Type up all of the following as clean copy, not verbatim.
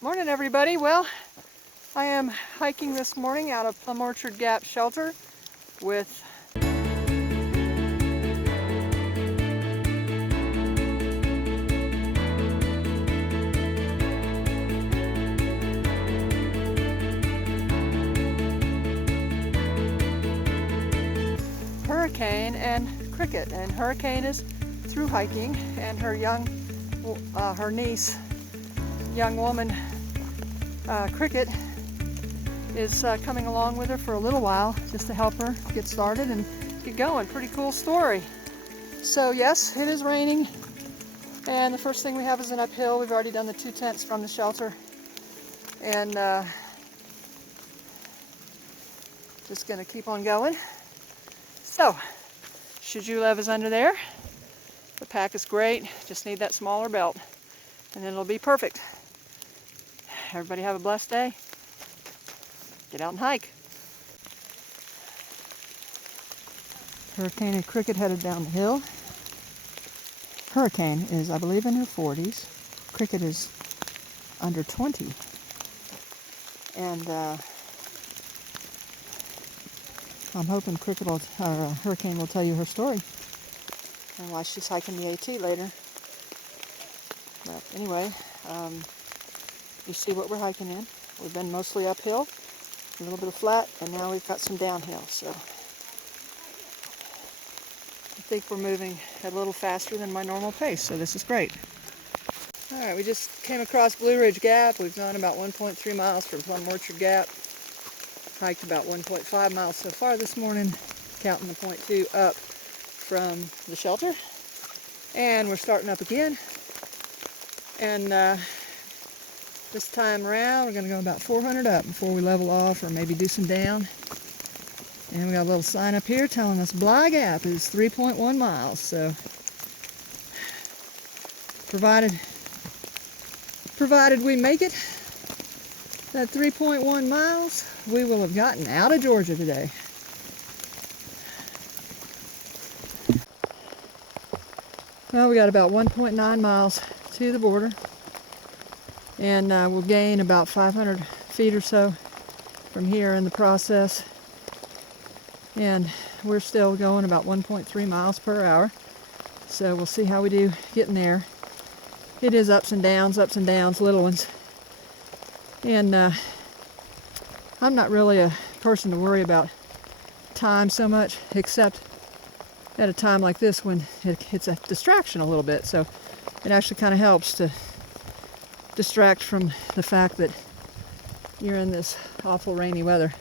Morning everybody. Well, I am hiking this morning out of Plumorchard Gap Shelter with Hurricane and Cricket. And Hurricane is through hiking, and her niece, young woman, Cricket, is coming along with her for a little while just to help her get started and get going. Pretty cool story. So yes, it is raining, and the first thing we have is an uphill. We've already done the 2 tents from the shelter, and just gonna keep on going. So should you live is under there. The pack is great, just need that smaller belt and then it'll be perfect. Everybody have a blessed day. Get out and hike. Hurricane and Cricket headed down the hill. Hurricane is, I believe, in her 40s. Cricket is under 20. And I'm hoping Hurricane will tell you her story and why she's hiking the AT later. But anyway, you see what we're hiking in. We've been mostly uphill, a little bit of flat, and now we've got some downhill. So I think we're moving a little faster than my normal pace, so this is great. All right, we just came across Blue Ridge Gap. We've gone about 1.3 miles from Plumorchard Gap. Hiked about 1.5 miles so far this morning, counting the 0.2 up from the shelter. And we're starting up again. And this time around, we're going to go about 400 up before we level off or maybe do some down. And we got a little sign up here telling us Bly Gap is 3.1 miles. So provided we make it, that 3.1 miles, we will have gotten out of Georgia today. Well, we got about 1.9 miles to the border, and we'll gain about 500 feet or so from here in the process. And we're still going about 1.3 miles per hour, so we'll see how we do getting there. It is ups and downs, little ones. And I'm not really a person to worry about time so much, except at a time like this when it's a distraction a little bit. So it actually kind of helps to distract from the fact that you're in this awful rainy weather,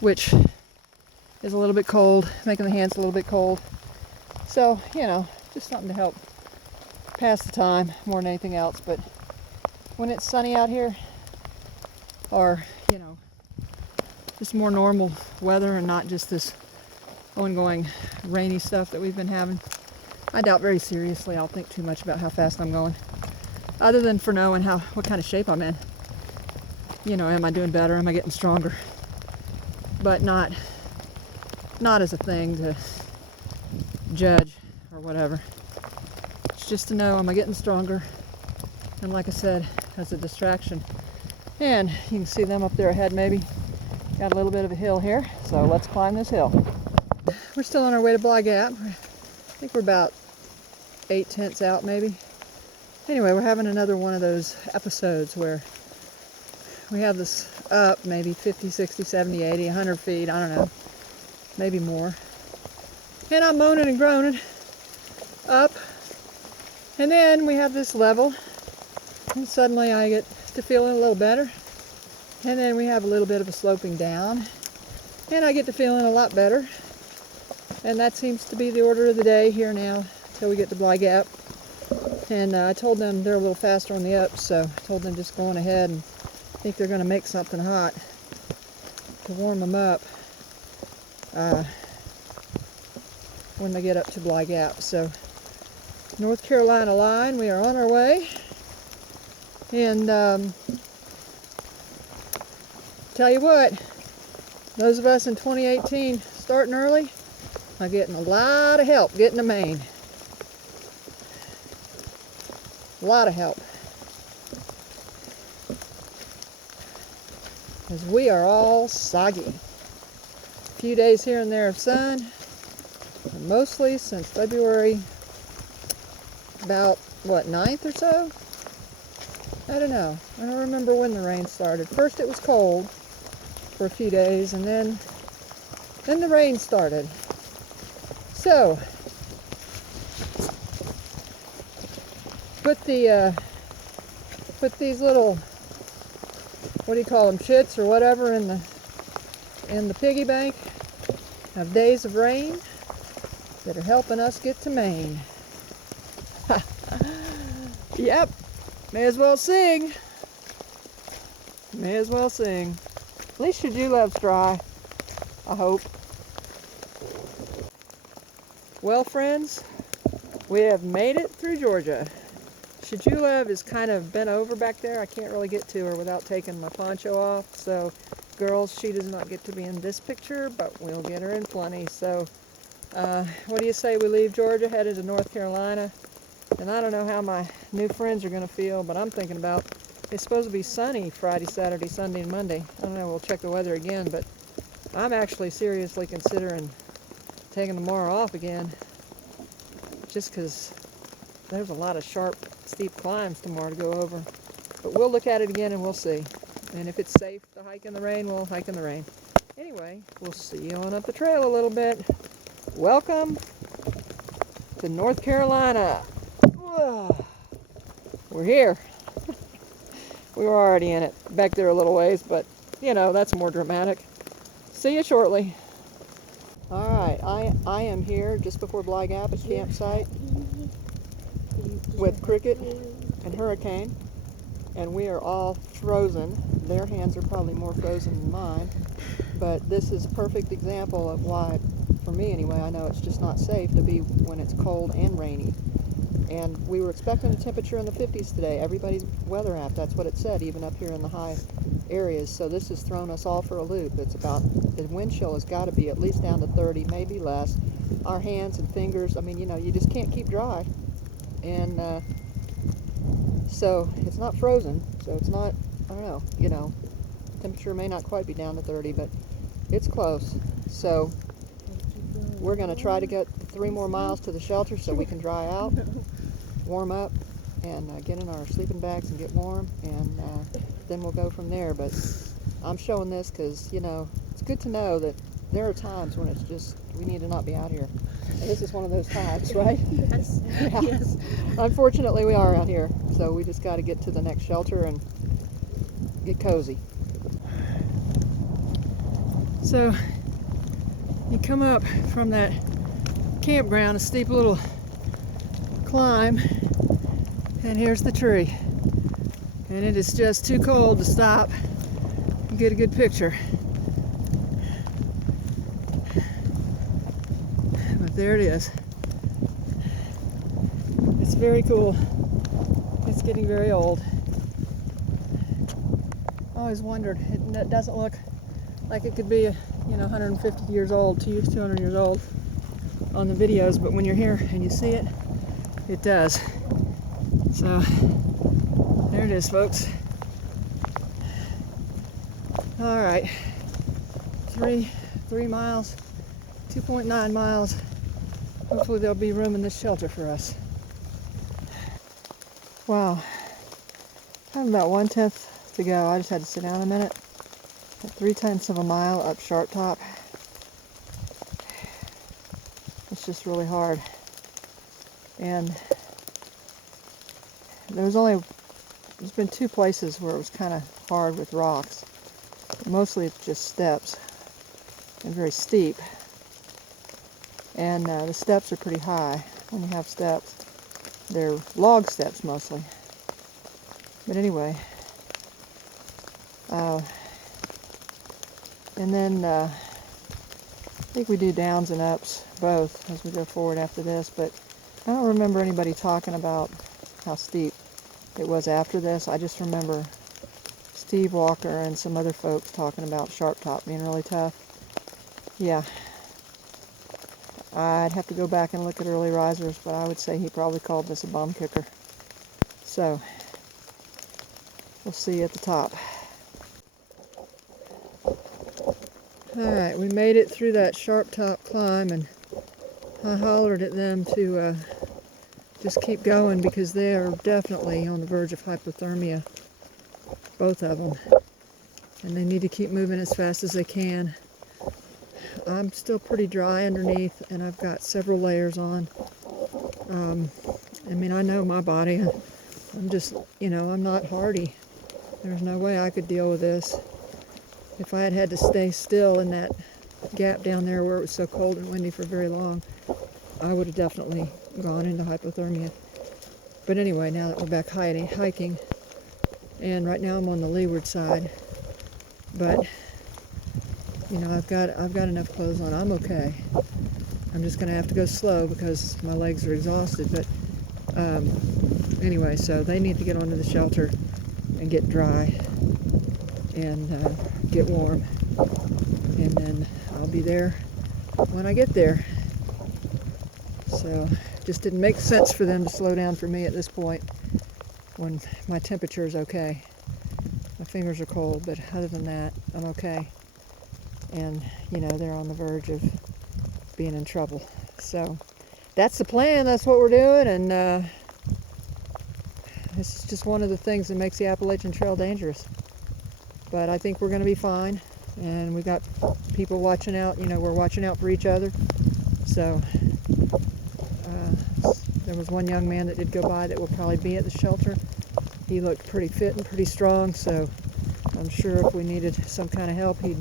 which is a little bit cold, making the hands a little bit cold. So, you know, just something to help pass the time more than anything else. But when it's sunny out here, or, you know, just more normal weather and not just this ongoing rainy stuff that we've been having, I doubt very seriously I'll think too much about how fast I'm going, other than for knowing what kind of shape I'm in. You know, am I doing better? Am I getting stronger? But not as a thing to judge or whatever. It's just to know, am I getting stronger? And like I said, as a distraction. And you can see them up there ahead maybe. Got a little bit of a hill here, so let's climb this hill. We're still on our way to Bly Gap. I think we're about 8 tents out maybe. Anyway, we're having another one of those episodes where we have this up maybe 50, 60, 70, 80, 100 feet, I don't know, maybe more. And I'm moaning and groaning up. And then we have this level, and suddenly I get to feeling a little better. And then we have a little bit of a sloping down, and I get to feeling a lot better. And that seems to be the order of the day here now until we get to Bly Gap. And I told them they're a little faster on the up, so I told them just go on ahead, and I think they're going to make something hot to warm them up when they get up to Bly Gap. So North Carolina line, we are on our way. And tell you what, those of us in 2018 starting early are getting a lot of help getting to Maine. A lot of help. as we are all soggy. A few days here and there of sun, and mostly since February, about what, 9th or so? I don't know. I don't remember when the rain started. First it was cold for a few days, and then the rain started. So put these little, what do you call them, chits or whatever, in the piggy bank of days of rain that are helping us get to Maine. Yep, may as well sing. May as well sing. At least your dewlap's dry, I hope. Well, friends, we have made it through Georgia. Shajula is kind of bent over back there. I can't really get to her without taking my poncho off. So, girls, she does not get to be in this picture, but we'll get her in plenty. So, what do you say we leave Georgia, headed to North Carolina? And I don't know how my new friends are going to feel, but I'm thinking about, it's supposed to be sunny Friday, Saturday, Sunday, and Monday. I don't know, we'll check the weather again, but I'm actually seriously considering taking tomorrow off again, just because there's a lot of sharp, steep climbs tomorrow to go over. But we'll look at it again and we'll see. And if it's safe to hike in the rain, we'll hike in the rain. Anyway, we'll see you on up the trail a little bit. Welcome to North Carolina. We're here. We were already in it, back there a little ways, but you know, that's more dramatic. See you shortly. Alright, I am here just before Bly Gap at campsite with Cricket and Hurricane, and we are all frozen. Their hands are probably more frozen than mine, but this is a perfect example of why, for me anyway, I know it's just not safe to be when it's cold and rainy. And we were expecting a temperature in the 50s today. Everybody's weather app, that's what it said, even up here in the high areas. So this has thrown us all for a loop. It's about, the wind chill has got to be at least down to 30, maybe less. Our hands and fingers, I mean, you know, you just can't keep dry. And so it's not frozen, so it's not, I don't know, you know, temperature may not quite be down to 30, but it's close. So we're going to try to get 3 more miles to the shelter so we can dry out, warm up, and get in our sleeping bags and get warm, and then we'll go from there. But I'm showing this because, you know, it's good to know that there are times when it's just, we need to not be out here. And this is one of those times, right? Yes. Yeah. Yes. Unfortunately, we are out here, so we just got to get to the next shelter and get cozy. So you come up from that campground, a steep little climb, and here's the tree. And it is just too cold to stop and get a good picture. But there it is. It's very cool. It's getting very old. I always wondered, it doesn't look like it could be, you know, 150 years old, 200 years old on the videos, but when you're here and you see it, it does. So there it is, folks. All right, 3 miles, 2.9 miles. Hopefully there'll be room in this shelter for us. Wow, I have about 1/10 to go. I just had to sit down a minute. At 3/10 of a mile up Sharp Top. It's just really hard. And there's been 2 places where it was kind of hard with rocks. Mostly it's just steps and very steep. And the steps are pretty high when you have steps. They're log steps mostly. But anyway, and then I think we do downs and ups both as we go forward after this, but I don't remember anybody talking about how steep it was after this. I just remember Steve Walker and some other folks talking about Sharp Top being really tough. Yeah, I'd have to go back and look at early risers, but I would say he probably called this a bum kicker. So we'll see you at the top. Alright, we made it through that sharp top climb, and I hollered at them to just keep going because they are definitely on the verge of hypothermia, both of them, and they need to keep moving as fast as they can. I'm still pretty dry underneath, and I've got several layers on. I mean, I know my body. I'm just, I'm not hardy. There's no way I could deal with this. If I had had to stay still in that gap down there where it was so cold and windy for very long, I would have definitely gone into hypothermia. But anyway, now that we're back hiking, and right now I'm on the leeward side, but I've got enough clothes on. I'm okay. I'm just going to have to go slow because my legs are exhausted. But anyway, so they need to get onto the shelter and get dry and get warm, and then I'll be there when I get there. So it just didn't make sense for them to slow down for me at this point when my temperature is okay. My fingers are cold, but other than that, I'm okay. And they're on the verge of being in trouble. So that's the plan. That's what we're doing, and this is just one of the things that makes the Appalachian Trail dangerous. But I think we're going to be fine, and we got people watching out. We're watching out for each other. So there was one young man that did go by that will probably be at the shelter. He looked pretty fit and pretty strong, so I'm sure if we needed some kind of help, he'd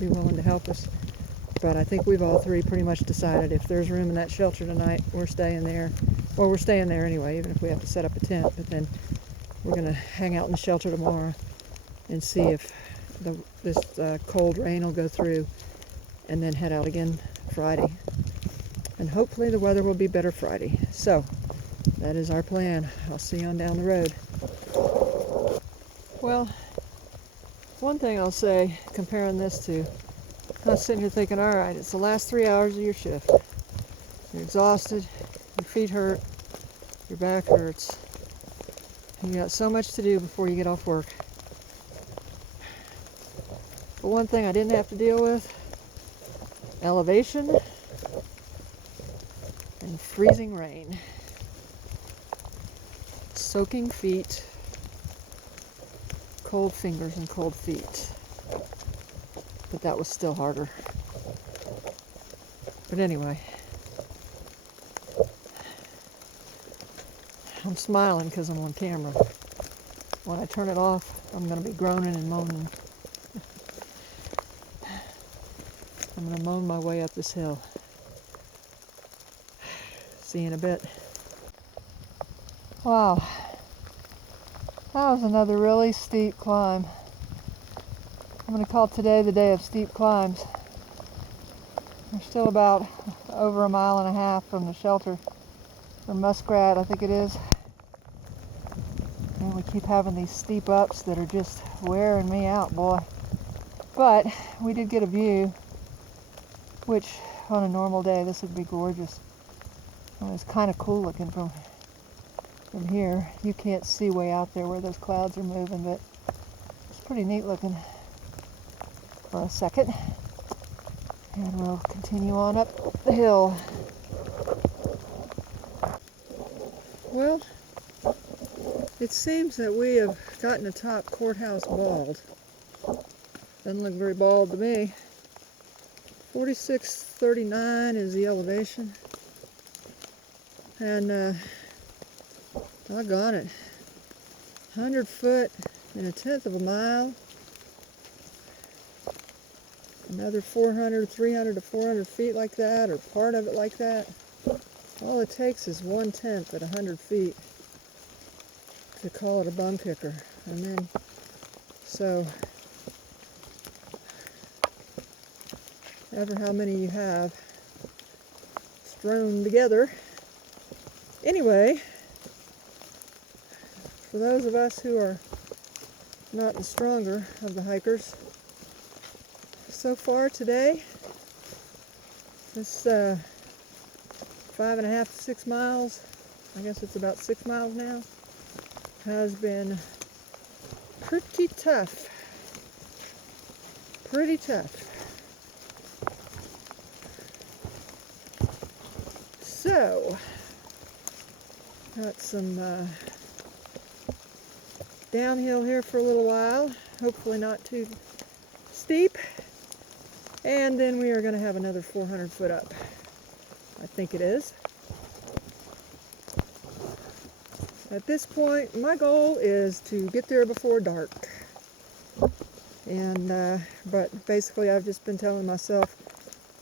be willing to help us. But I think we've all three pretty much decided if there's room in that shelter tonight, we're staying there. Well, we're staying there anyway, even if we have to set up a tent. But then we're going to hang out in the shelter tomorrow and see if this cold rain will go through, and then head out again Friday. And hopefully the weather will be better Friday. So that is our plan. I'll see you on down the road. Well, one thing I'll say, comparing this to, I was sitting here thinking, all right, it's the last 3 hours of your shift. You're exhausted, your feet hurt, your back hurts. You got so much to do before you get off work. But one thing I didn't have to deal with, elevation and freezing rain. Soaking feet, cold fingers and cold feet. But that was still harder. But anyway, I'm smiling because I'm on camera. When I turn it off, I'm going to be groaning and moaning. I'm going to moan my way up this hill. See you in a bit. Wow. That was another really steep climb. I'm going to call today the day of steep climbs. We're still about over 1.5 miles from the shelter, from Muskrat, I think it is. And we keep having these steep ups that are just wearing me out, boy. But we did get a view, which on a normal day this would be gorgeous. It was kind of cool looking from here. You can't see way out there where those clouds are moving, but it's pretty neat looking for a second. And we'll continue on up the hill. Well, it seems that we have gotten the top courthouse bald. Doesn't look very bald to me. 4639 is the elevation. And doggone it, 100 foot in 1/10 of a mile. Another 300 to 400 feet like that, or part of it like that. All it takes is 1/10 at 100 feet to call it a bum kicker. And then, so, ever how many you have thrown together. Anyway, for those of us who are not the stronger of the hikers, so far today, this 5.5 to 6 miles, I guess it's about 6 miles now, has been pretty tough. Pretty tough. So, got some downhill here for a little while, hopefully not too steep, and then we are going to have another 400 foot up. I think it is. At this point, my goal is to get there before dark. And but basically I've just been telling myself,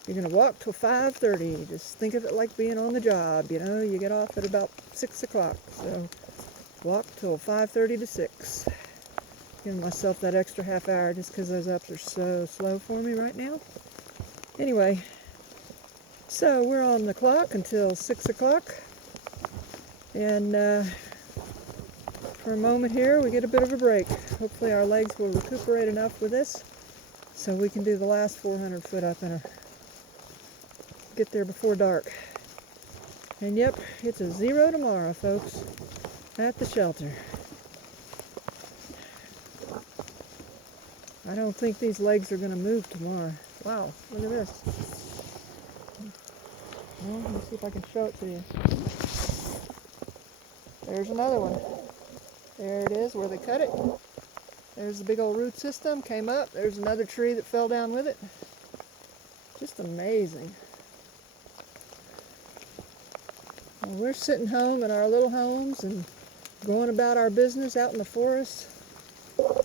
you're going to walk till 5:30. Just think of it like being on the job. You know, you get off at about 6 o'clock. So walk till 5:30 to 6. Giving myself that extra half hour just because those ups are so slow for me right now. Anyway, so we're on the clock until 6 o'clock. And for a moment here, we get a bit of a break. Hopefully our legs will recuperate enough with this so we can do the last 400 foot up and get there before dark. And yep, it's a 0 tomorrow, folks, at the shelter. I don't think these legs are going to move tomorrow. Wow, look at this. Well, let me see if I can show it to you. There's another one. There it is, where they cut it. There's the big old root system, came up. There's another tree that fell down with it. Just amazing. Well, we're sitting home in our little homes and going about our business out in the forest.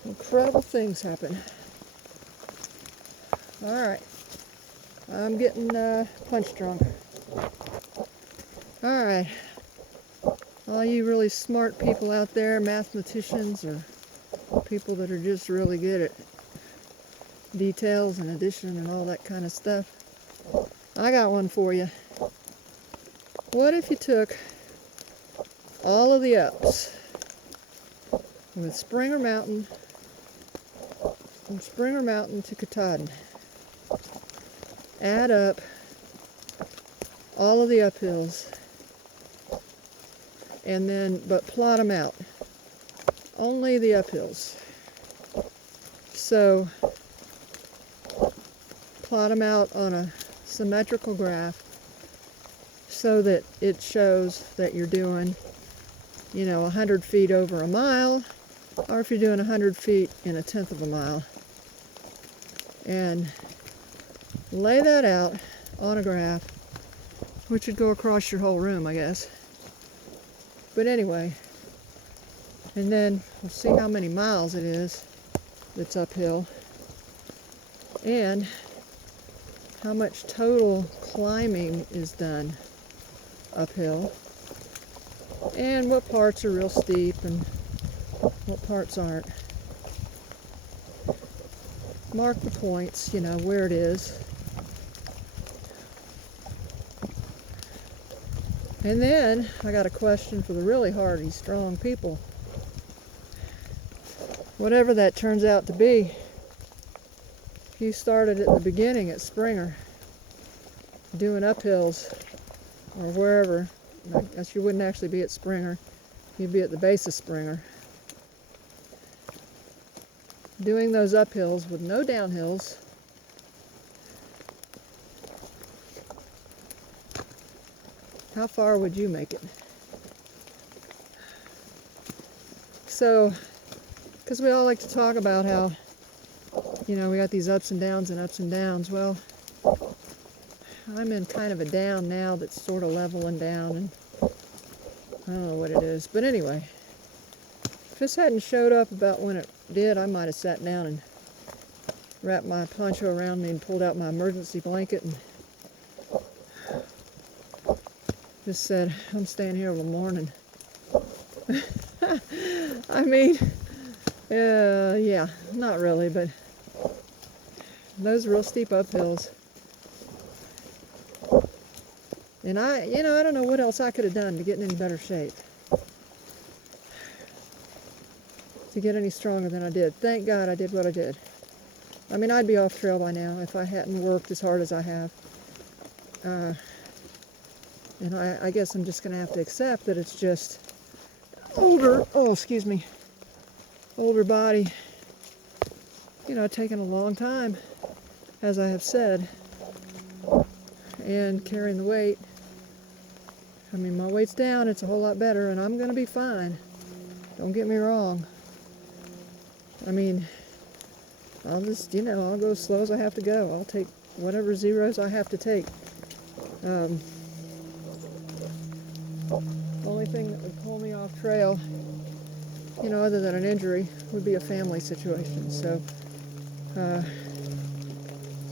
Incredible things happen. All right, I'm getting punch drunk. All right, all you really smart people out there, mathematicians or people that are just really good at details and addition and all that kind of stuff, I got one for you. What if you took all of the ups with Springer Mountain, from Springer Mountain to Katahdin, add up all of the uphills, and then, but plot them out, only the uphills. So, plot them out on a symmetrical graph so that it shows that you're doing, you know, 100 feet over a mile, or if you're doing 100 feet in 1/10 of a mile. And lay that out on a graph, which would go across your whole room, I guess. But anyway, and then we'll see how many miles it is that's uphill, and how much total climbing is done uphill, and what parts are real steep and what parts aren't. Mark the points, you know, where it is. And then I got a question for the really hardy, strong people. Whatever that turns out to be, if you started at the beginning at Springer, doing uphills, or wherever, I guess you wouldn't actually be at Springer, you'd be at the base of Springer, doing those uphills with no downhills, how far would you make it? So, because we all like to talk about how, you know, we got these ups and downs and ups and downs. Well, I'm in kind of a down now that's sort of leveling down, and I don't know what it is. But anyway, if this hadn't showed up about when it did, I might have sat down and wrapped my poncho around me and pulled out my emergency blanket and just said, I'm staying here till the morning. I mean, yeah, not really, but those real steep uphills. And I don't know what else I could have done to get in any better shape, to get any stronger than I did. Thank God I did what I did. I mean, I'd be off trail by now if I hadn't worked as hard as I have. And I guess I'm just going to have to accept that it's just older body, you know, taking a long time, as I have said, and carrying the weight. I mean, my weight's down, it's a whole lot better, and I'm gonna be fine. Don't get me wrong. I mean, I'll just, I'll go as slow as I have to go. I'll take whatever zeros I have to take. Only thing that would pull me off trail, other than an injury, would be a family situation. So, as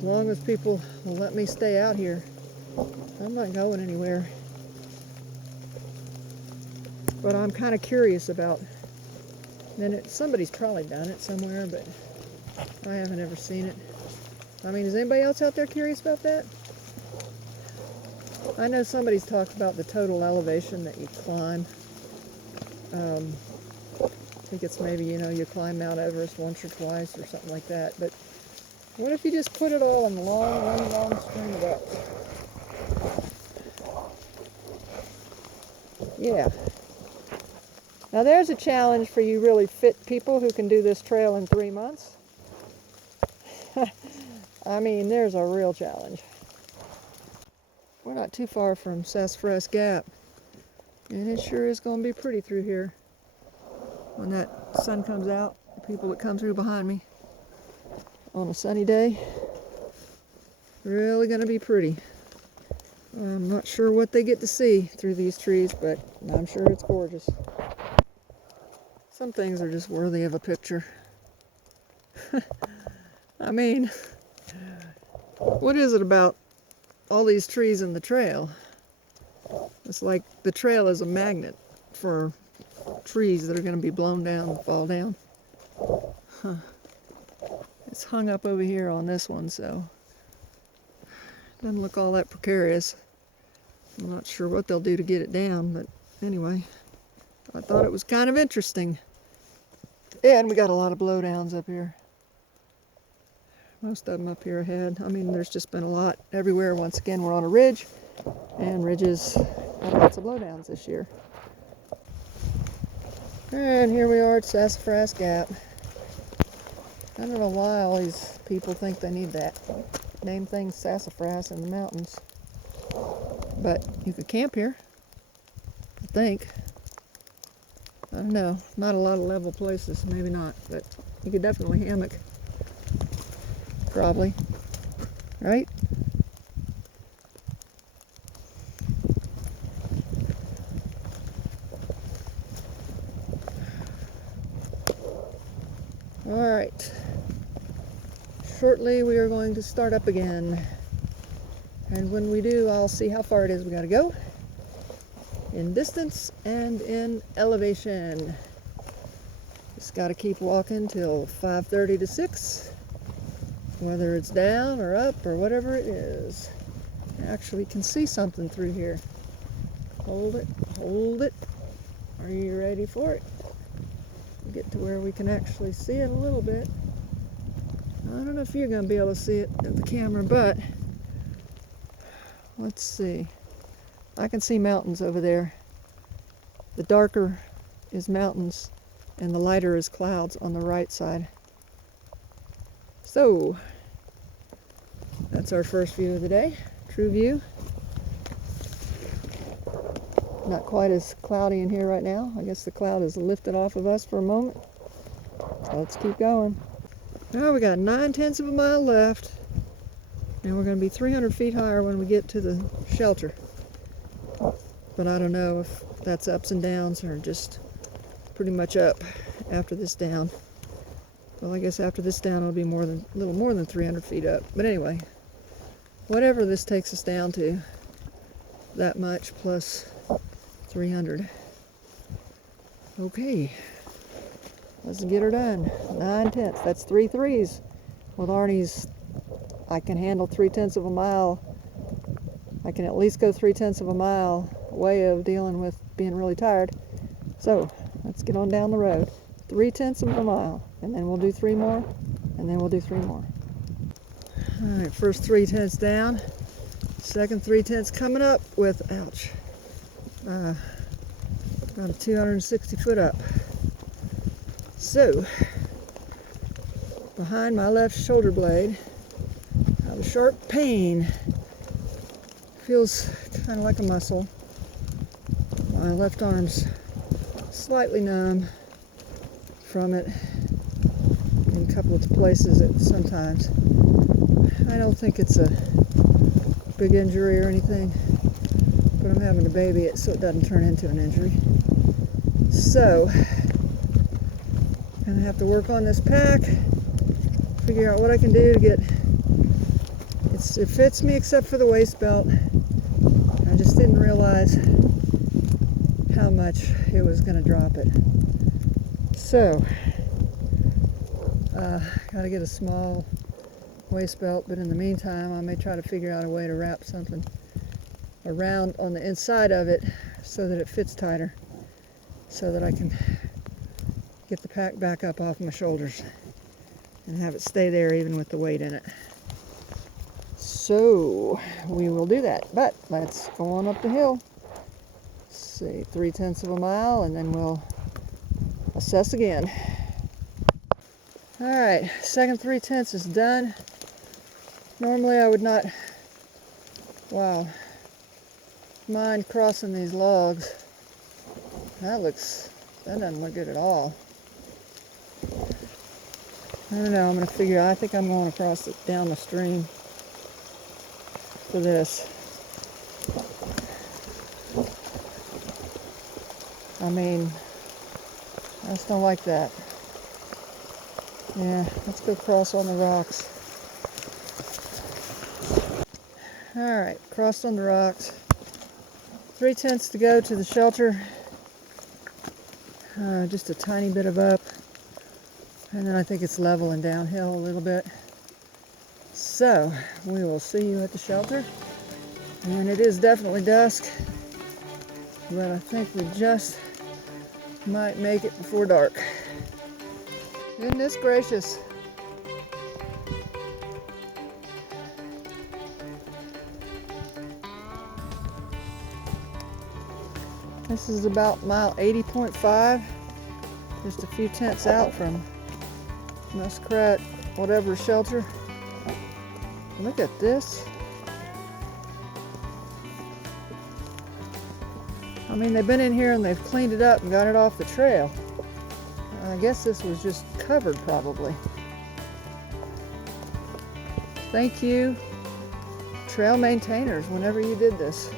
long as people will let me stay out here, I'm not going anywhere. But I'm kind of curious about, and somebody's probably done it somewhere, but I haven't ever seen it. I mean, is anybody else out there curious about that? I know somebody's talked about the total elevation that you climb. I think it's maybe, you climb Mount Everest once or twice or something like that. But what if you just put it all in one long string of ups? Yeah. Now there's a challenge for you really fit people who can do this trail in 3 months. I mean, there's a real challenge. We're not too far from Sassafras Gap, and it sure is going to be pretty through here when that sun comes out. The people that come through behind me on a sunny day, really going to be pretty. I'm not sure what they get to see through these trees, but I'm sure it's gorgeous. Some things are just worthy of a picture. I mean, what is it about all these trees in the trail? It's like the trail is a magnet for trees that are going to be blown down and fall down. Huh. It's hung up over here on this one, so it doesn't look all that precarious. I'm not sure what they'll do to get it down, but anyway, I thought it was kind of interesting. And we got a lot of blowdowns up here. Most of them up here ahead. I mean, there's just been a lot everywhere. Once again, we're on a ridge, and ridges have lots of blowdowns this year. And here we are at Sassafras Gap. I don't know why all these people think they need that. Name things sassafras in the mountains. But you could camp here, I think. I don't know. Not a lot of level places, maybe not, but you could definitely hammock. Probably. Right? Alright. Shortly we are going to start up again. And when we do, I'll see how far it is we gotta go. In distance and in elevation. Just gotta keep walking till 5:30 to 6. Whether it's down or up or whatever it is. I actually can see something through here. Hold it, hold it. Are you ready for it? Get to where we can actually see it a little bit. I don't know if you're going to be able to see it at the camera, but let's see. I can see mountains over there. The darker is mountains and the lighter is clouds on the right side. So, that's our first view of the day. True view. Not quite as cloudy in here right now. I guess the cloud is lifted off of us for a moment. So let's keep going. Now we got 9/10 of a mile left. And we're going to be 300 feet higher when we get to the shelter. But I don't know if that's ups and downs or just pretty much up after this down. Well, I guess after this down it'll be a little more than 300 feet up. But anyway, whatever this takes us down to, that much plus 300. Okay, let's get her done. 9/10. That's 3 threes. With Arnie's, I can handle 3/10 of a mile. I can at least go 3/10 of a mile way of dealing with being really tired. So let's get on down the road. 3/10 of a mile, and then we'll do 3 more, and then we'll do 3 more. All right, first 3/10 down. Second 3/10 coming up with, ouch, about a 260 foot up. So, behind my left shoulder blade, I have a sharp pain. Feels kind of like a muscle. My left arm's slightly numb from it in a couple of places sometimes. I don't think it's a big injury or anything, but I'm having to baby it so it doesn't turn into an injury. So, I'm gonna have to work on this pack, figure out what I can do to get it fits me except for the waist belt. I just didn't realize how much it was going to drop it. So, gotta get a small waist belt, but in the meantime I may try to figure out a way to wrap something around on the inside of it so that it fits tighter, so that I can get the pack back up off my shoulders and have it stay there even with the weight in it. So we will do that, but let's go on up the hill, say 3/10 of a mile, and then we'll assess again. All right, second 3/10 is done. Normally I would not, wow, mind crossing these logs. That doesn't look good at all. I don't know, I'm going to figure, I think I'm going across it down the stream for this. I mean, I just don't like that. Yeah, let's go cross on the rocks. Alright, crossed on the rocks. 3/10 to go to the shelter. Just a tiny bit of up. And then I think it's level and downhill a little bit. So, we will see you at the shelter. And it is definitely dusk, but I think we just might make it before dark. Goodness gracious. This is about mile 80.5, just a few tents out from Muskrat whatever shelter. Look at this. I mean, they've been in here and they've cleaned it up and got it off the trail. I guess this was just covered probably. Thank you, trail maintainers, whenever you did this.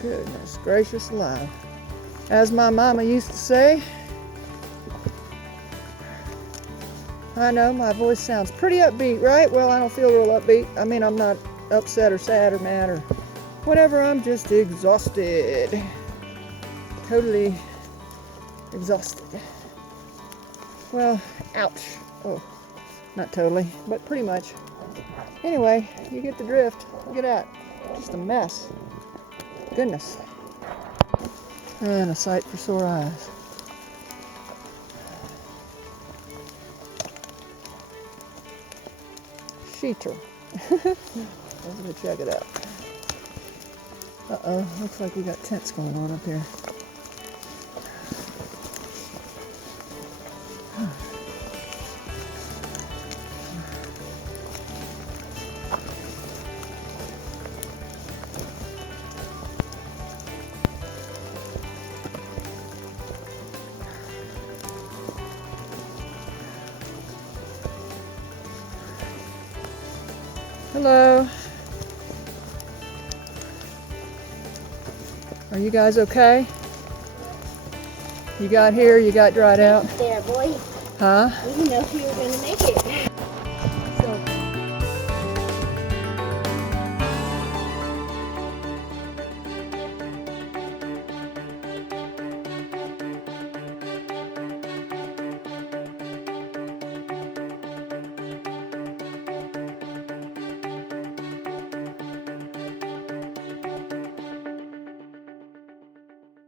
Goodness gracious alive. As my mama used to say, I know my voice sounds pretty upbeat, right? Well, I don't feel real upbeat. I mean, I'm not upset or sad or mad or whatever. I'm just exhausted. Totally exhausted. Well, ouch. Oh, not totally, but pretty much. Anyway, you get the drift. Look at that. Just a mess. Goodness. And a sight for sore eyes. Sheeter. Let's go check it out. Uh-oh, looks like we got tents going on up here. Hello. Are you guys okay? You got here, you got dried out? There, boy. Huh? We didn't know if you were going to make it.